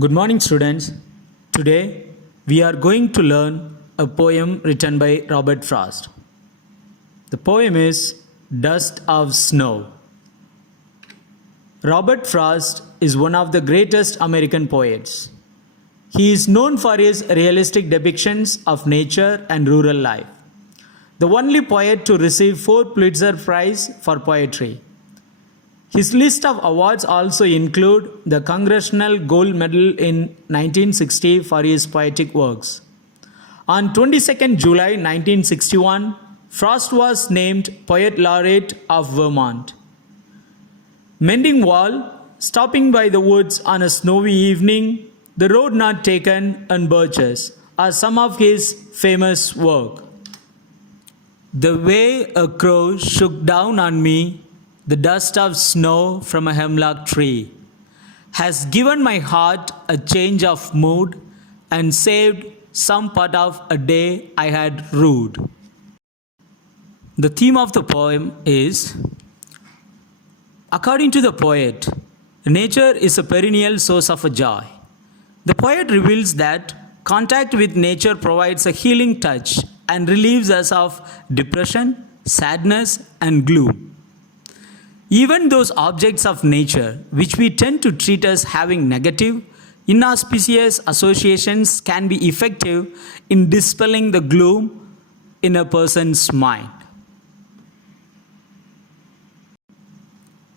Good morning, students. Today we are going to learn a poem written by Robert Frost. The poem is Dust of Snow. Robert Frost is one of the greatest American poets. He is known for his realistic depictions of nature and rural life. The only poet to receive 4 Pulitzer Prize for poetry. His list of awards also include the Congressional Gold Medal in 1960 for his poetic works. On 22nd July 1961, Frost was named Poet Laureate of Vermont. Mending wall, stopping by the woods on a snowy evening, the road not taken, and birches are some of his famous work. The way a crow shook down on me the dust of snow from a hemlock tree has given my heart a change of mood and saved some part of a day I had rued. The theme of the poem is, according to the poet, nature is a perennial source of joy. The poet reveals that contact with nature provides a healing touch and relieves us of depression, sadness, and gloom. Even those objects of nature which we tend to treat as having negative, inauspicious associations can be effective in dispelling the gloom in a person's mind.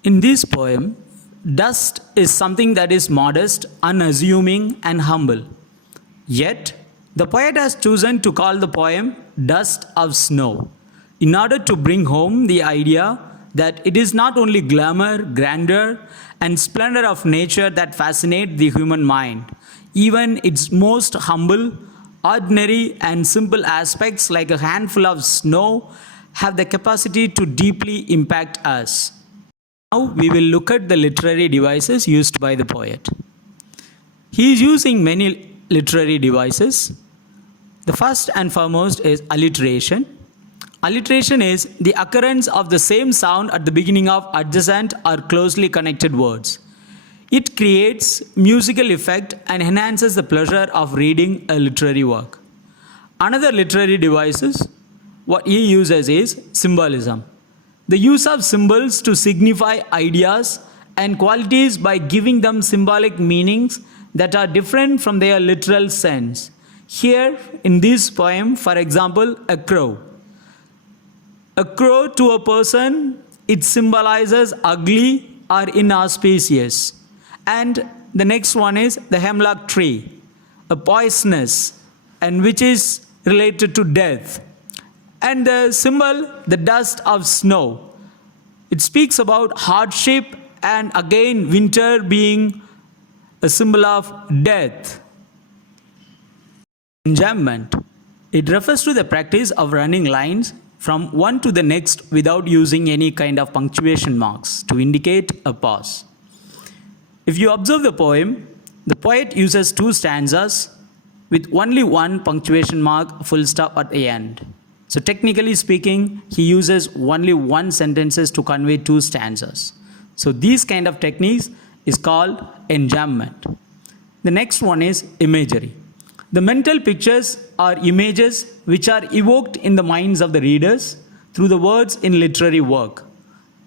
In this poem, dust is something that is modest, unassuming, and humble. Yet, the poet has chosen to call the poem Dust of Snow in order to bring home the idea that it is not only glamour, grandeur, and splendor of nature that fascinate the human mind. Even its most humble, ordinary, and simple aspects like a handful of snow have the capacity to deeply impact us. Now we will look at the literary devices used by the poet. He is using many literary devices. The first and foremost is alliteration. Alliteration is the occurrence of the same sound at the beginning of adjacent or closely connected words. It creates musical effect and enhances the pleasure of reading a literary work. Another literary device what he uses is symbolism. The use of symbols to signify ideas and qualities by giving them symbolic meanings that are different from their literal sense. Here in this poem, for example, a crow. A crow to a person, it symbolizes ugly or inauspicious. And the next one is the hemlock tree, a poisonous, and which is related to death. And the symbol, the dust of snow, it speaks about hardship and again winter being a symbol of death. Enjambment, it refers to the practice of running lines from one to the next without using any kind of punctuation marks to indicate a pause. If you observe the poem, the poet uses 2 stanzas with only one punctuation mark, full stop at the end. So technically speaking, he uses only 1 sentences to convey 2 stanzas. So these kind of techniques is called enjambment. The next one is imagery. The mental pictures are images which are evoked in the minds of the readers through the words in literary work.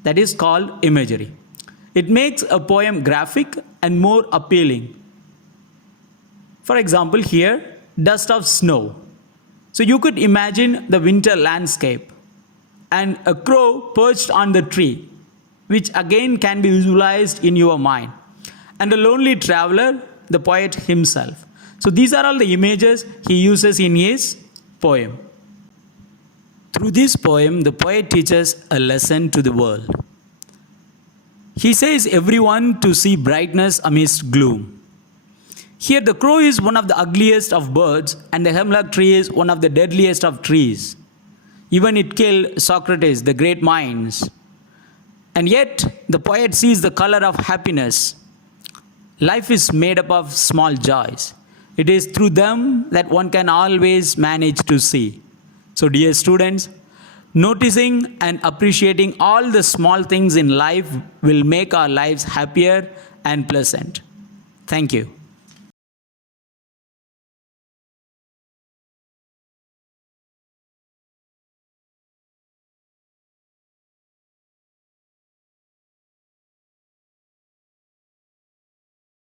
That is called imagery. It makes a poem graphic and more appealing. For example, here, dust of snow. So you could imagine the winter landscape and a crow perched on the tree, which again can be visualized in your mind. And a lonely traveler, the poet himself. So these are all the images he uses in his poem. Through this poem, the poet teaches a lesson to the world. He says everyone to see brightness amidst gloom. Here the crow is one of the ugliest of birds and the hemlock tree is one of the deadliest of trees. Even it killed Socrates, the great minds. And yet the poet sees the color of happiness. Life is made up of small joys. It is through them that one can always manage to see. So dear students, noticing and appreciating all the small things in life will make our lives happier and pleasant. Thank you.